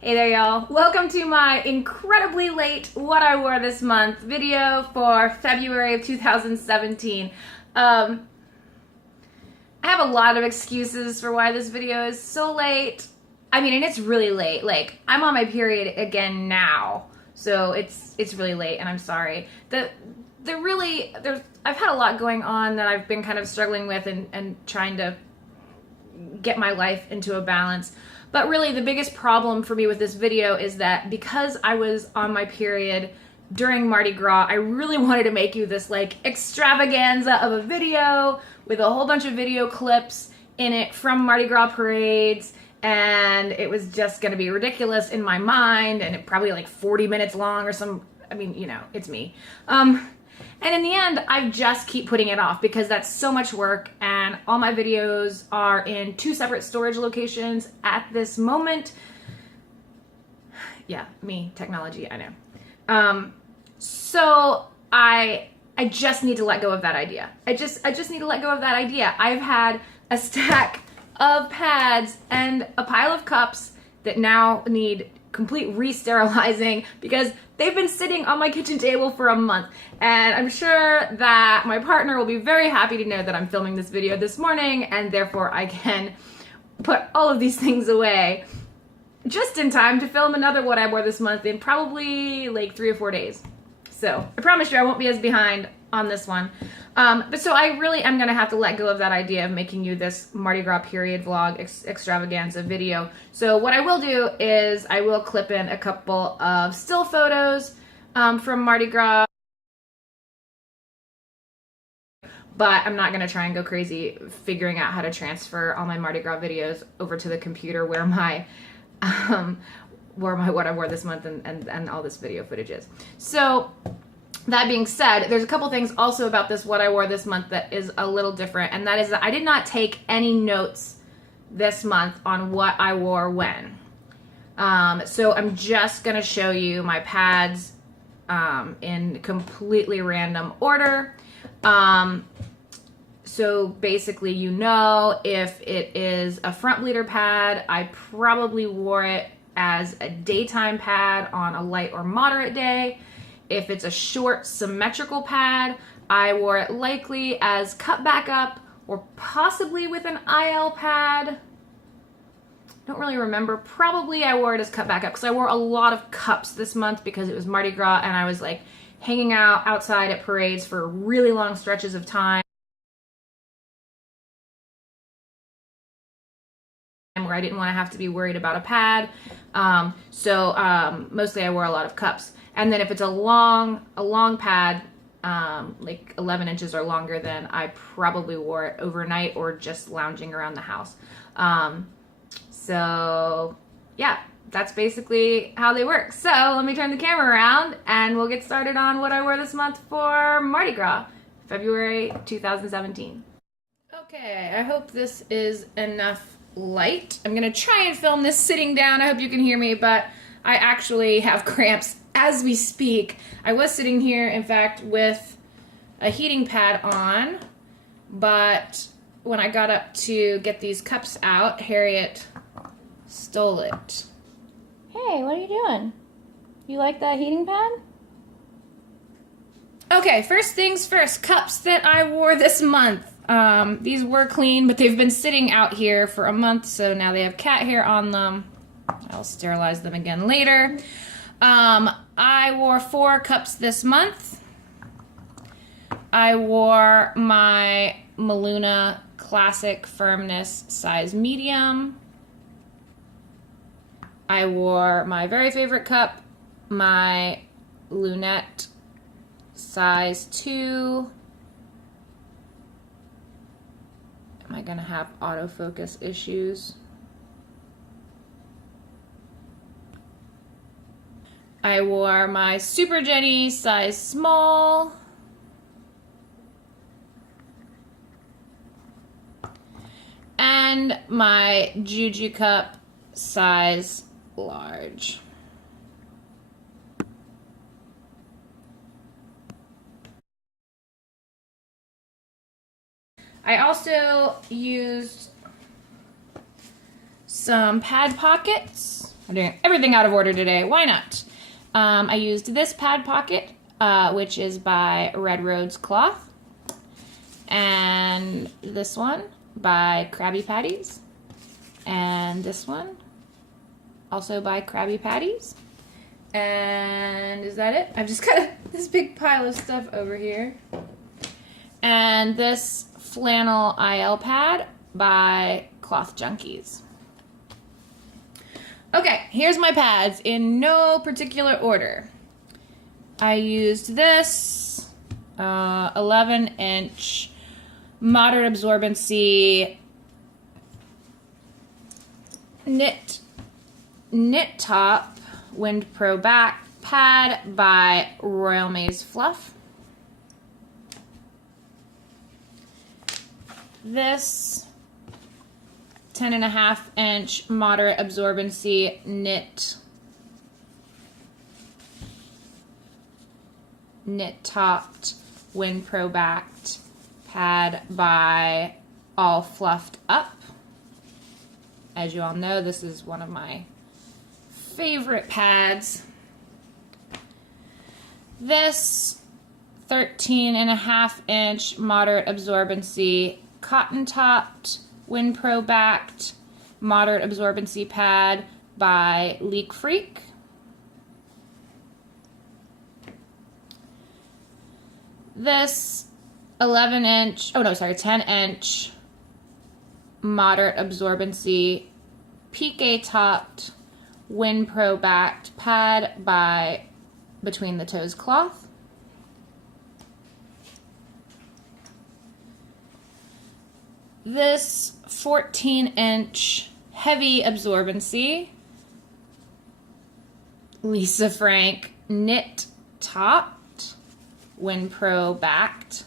Hey there, y'all. Welcome to my incredibly late what I wore this month video for February of 2017. I have a lot of excuses for why this video is so late. I mean, and it's really late. Like, I'm on my period again now, so it's really late, and I'm sorry. I've had a lot going on that I've been kind of struggling with and trying to get my life into a balance. But really, the biggest problem for me with this video is that because I was on my period during Mardi Gras, I really wanted to make you this like extravaganza of a video with a whole bunch of video clips in it from Mardi Gras parades, and it was just going to be ridiculous in my mind, and it probably like 40 minutes long or some, I mean, you know, it's me. And in the end, I just keep putting it off because that's so much work, and all my videos are in 2 separate storage locations at this moment. Yeah, me, technology, I know. So I just need to let go of that idea. I just need to let go of that idea. I've had a stack of pads and a pile of cups that now need complete re-sterilizing because they've been sitting on my kitchen table for a month. And I'm sure that my partner will be very happy to know that I'm filming this video this morning, and therefore I can put all of these things away just in time to film another What I Wore This Month in probably like 3 or 4 days. So I promise you I won't be as behind on this one. But so I really am going to have to let go of that idea of making you this Mardi Gras period vlog extravaganza video. So what I will do is I will clip in a couple of still photos from Mardi Gras. But I'm not going to try and go crazy figuring out how to transfer all my Mardi Gras videos over to the computer where my What I Wore This Month and all this video footage is. So that being said, there's a couple things also about this What I Wore This Month that is a little different, and that is that I did not take any notes this month on what I wore when. So I'm just going to show you my pads in completely random order. So basically, you know, if it is a front bleeder pad, I probably wore it as a daytime pad on a light or moderate day. If it's a short symmetrical pad, I wore it likely as cut back up or possibly with an IL pad. Don't really remember. Probably I wore it as cut back up because I wore a lot of cups this month because it was Mardi Gras and I was like hanging out outside at parades for really long stretches of time where I didn't want to have to be worried about a pad. So mostly I wore a lot of cups. And then if it's a long pad, like 11 inches or longer, then I probably wore it overnight or just lounging around the house. So yeah, that's basically how they work. So let me turn the camera around and we'll get started on what I wore this month for Mardi Gras, February 2017. Okay, I hope this is enough light. I'm gonna try and film this sitting down. I hope you can hear me, but I actually have cramps as we speak. I was sitting here, in fact, with a heating pad on, but when I got up to get these cups out, Harriet stole it. Hey, what are you doing? You like that heating pad? Okay, first things first, cups that I wore this month. These were clean, but they've been sitting out here for a month, so now they have cat hair on them. I'll sterilize them again later. I wore 4 cups this month. I wore my Maluna Classic Firmness size medium. I wore my very favorite cup, my Lunette size 2. Am I gonna have autofocus issues? I wore my Super Jenny size small. And my Juju cup size large. I also used some pad pockets I'm doing everything out of order today. Why not? I used this pad pocket, which is by Red Roads Cloth. And this one by Krabby Patties. And this one also by Krabby Patties. And is that it? I've just got this big pile of stuff over here. And this flannel IL pad by Cloth Junkies. Okay, here's my pads in no particular order. I used this 11-inch moderate absorbency knit top Wind Pro back pad by Royal Maze Fluff. This 10.5-inch moderate absorbency knit topped Wind Pro backed pad by All Fluffed Up. As you all know, this is one of my favorite pads. This 13.5-inch moderate absorbency cotton topped Wind Pro backed moderate absorbency pad by Leak Freak. This 10-inch moderate absorbency piqué topped Wind Pro backed pad by Between the Toes Cloth. This 14-inch heavy absorbency Lisa Frank knit topped Wind Pro backed.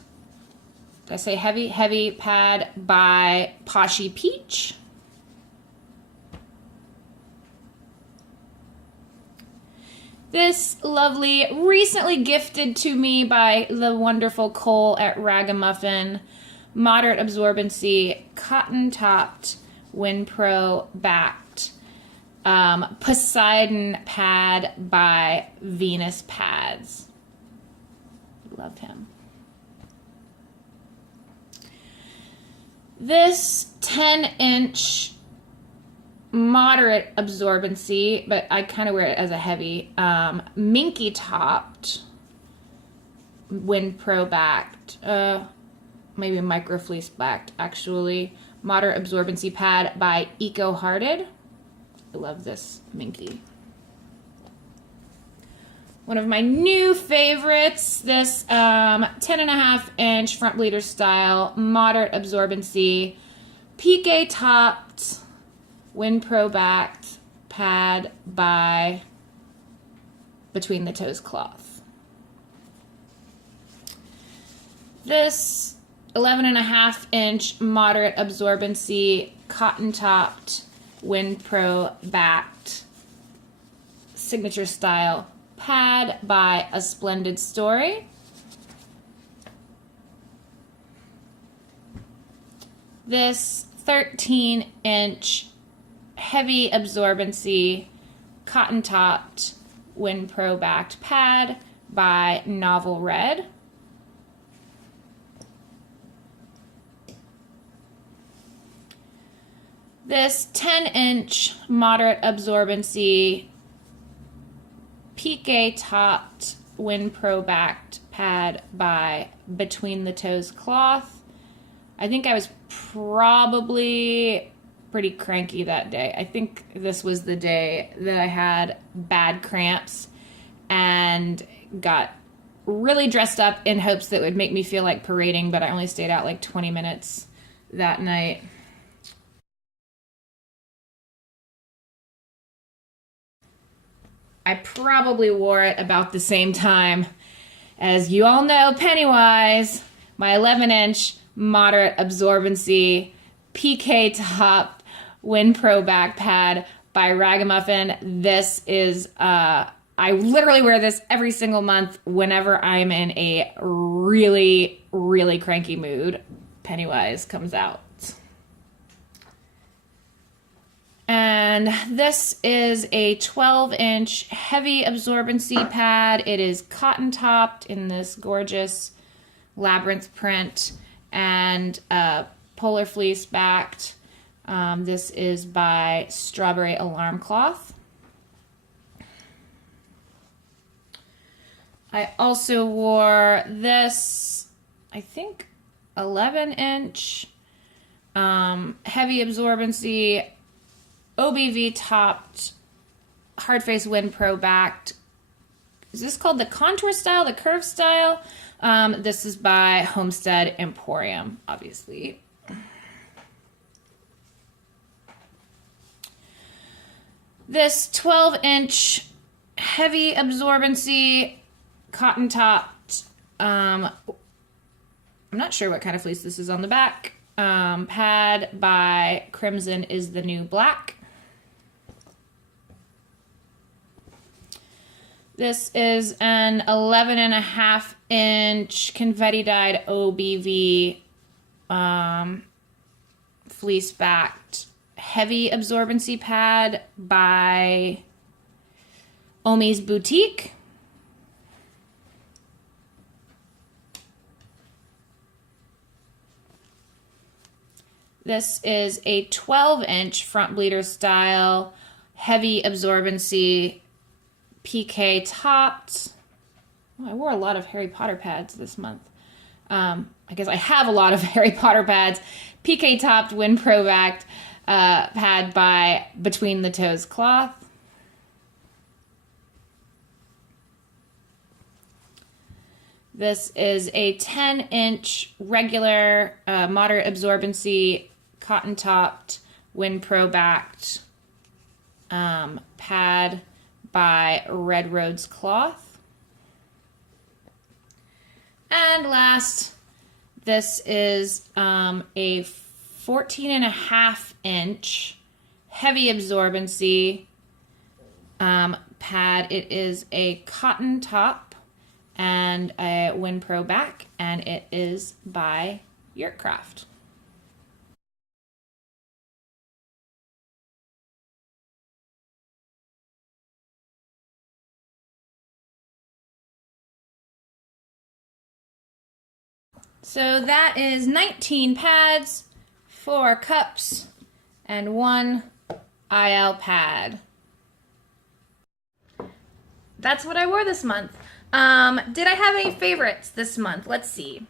Did I say heavy? Heavy pad by Poshy Peach. This lovely, recently gifted to me by the wonderful Cole at Ragamuffin, moderate absorbency, cotton topped, Wind Pro backed, Poseidon pad by Venus Pads. Love him. This 10-inch moderate absorbency, but I kind of wear it as a heavy, minky topped, Wind Pro backed, maybe micro fleece backed actually, moderate absorbency pad by Eco Hearted. I love this minky. One of my new favorites, this 10.5-inch front bleeder style, moderate absorbency, piqué topped, Wind Pro backed pad by Between the Toes Cloth. This 11.5-inch moderate absorbency, cotton topped, Wind Pro backed, signature style pad by A Splendid Story. This 13-inch heavy absorbency, cotton topped, Wind Pro backed pad by Novel Red. This 10-inch moderate absorbency, piqué topped, Wind Pro backed pad by Between the Toes Cloth. I think I was probably pretty cranky that day. I think this was the day that I had bad cramps and got really dressed up in hopes that it would make me feel like parading, but I only stayed out like 20 minutes that night. I probably wore it about the same time as, you all know, Pennywise, my 11-inch moderate absorbency piqué topped Wind Pro back pad by Ragamuffin. This is, I literally wear this every single month whenever I'm in a really, really cranky mood. Pennywise comes out. And And this is a 12-inch heavy absorbency pad. It is cotton topped in this gorgeous labyrinth print and polar fleece backed. This is by Strawberry Alarm Cloth. I also wore this, I think, 11-inch heavy absorbency OBV topped hard face Wind Pro backed. Is this called the contour style, the curve style? This is by Homestead Emporium, obviously. This 12-inch heavy absorbency cotton topped, I'm not sure what kind of fleece this is on the back, pad by Crimson is the New Black. This is an 11.5-inch confetti dyed OBV fleece backed heavy absorbency pad by Omi's Boutique. This is a 12-inch front bleeder style heavy absorbency PK topped. Oh, I wore a lot of Harry Potter pads this month. I guess I have a lot of Harry Potter pads. PK topped Wind Pro backed pad by Between the Toes Cloth. This is a 10-inch regular moderate absorbency cotton topped Wind Pro backed pad by Red Roads Cloth. And last, this is a 14.5-inch heavy absorbency pad. It is a cotton top and a Wind Pro back, and it is by Yurtcraft. So that is 19 pads, 4 cups, and 1 IL pad. That's what I wore this month. Did I have any favorites this month? Let's see.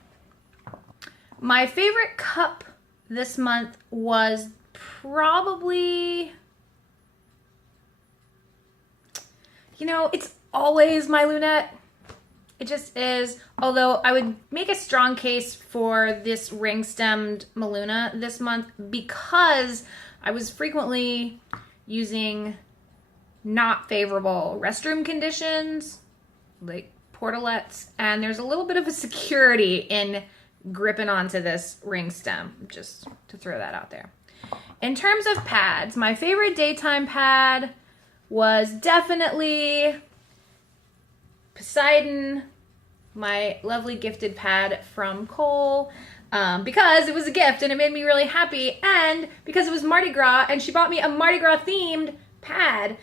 My favorite cup this month was probably, it's always my Lunette. It just is, although I would make a strong case for this ring-stemmed Maluna this month because I was frequently using not favorable restroom conditions, like portalettes, and there's a little bit of a security in gripping onto this ring stem, just to throw that out there. In terms of pads, my favorite daytime pad was definitely Poseidon, my lovely gifted pad from Cole, because it was a gift and it made me really happy, and because it was Mardi Gras and she bought me a Mardi Gras themed pad.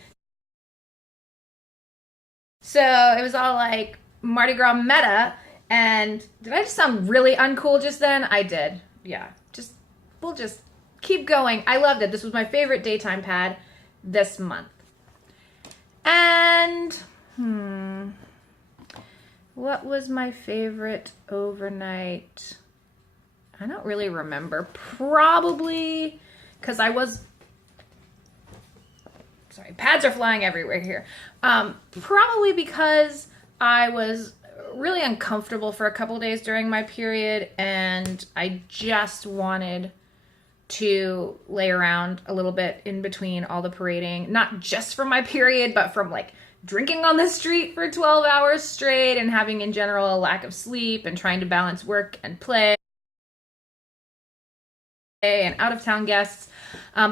So it was all like Mardi Gras meta, and did I just sound really uncool just then? I did. Yeah, we'll just keep going. I loved it. This was my favorite daytime pad this month. And, what was my favorite overnight? I don't really remember. Probably because pads are flying everywhere here. Probably because I was really uncomfortable for a couple days during my period and I just wanted to lay around a little bit in between all the parading, not just from my period, but from like drinking on the street for 12 hours straight and having in general a lack of sleep and trying to balance work and play and out of town guests.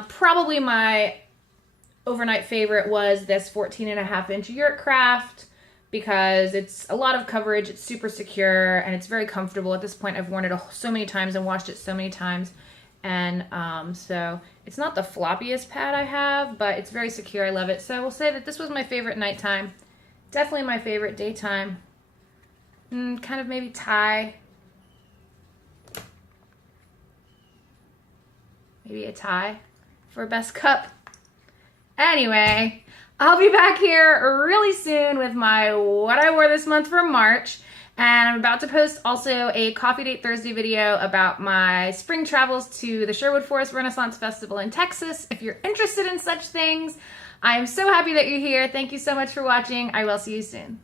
Probably my overnight favorite was this 14.5-inch Yurtcraft because it's a lot of coverage, it's super secure, and it's very comfortable. At this point, I've worn it so many times and washed it so many times. And so it's not the floppiest pad I have, but it's very secure. I love it. So I will say that this was my favorite nighttime. Definitely my favorite daytime. Kind of maybe tie. Maybe a tie for best cup. Anyway, I'll be back here really soon with my what I wore this month for March. And I'm about to post also a Coffee Date Thursday video about my spring travels to the Sherwood Forest Renaissance Festival in Texas. If you're interested in such things, I am so happy that you're here. Thank you so much for watching. I will see you soon.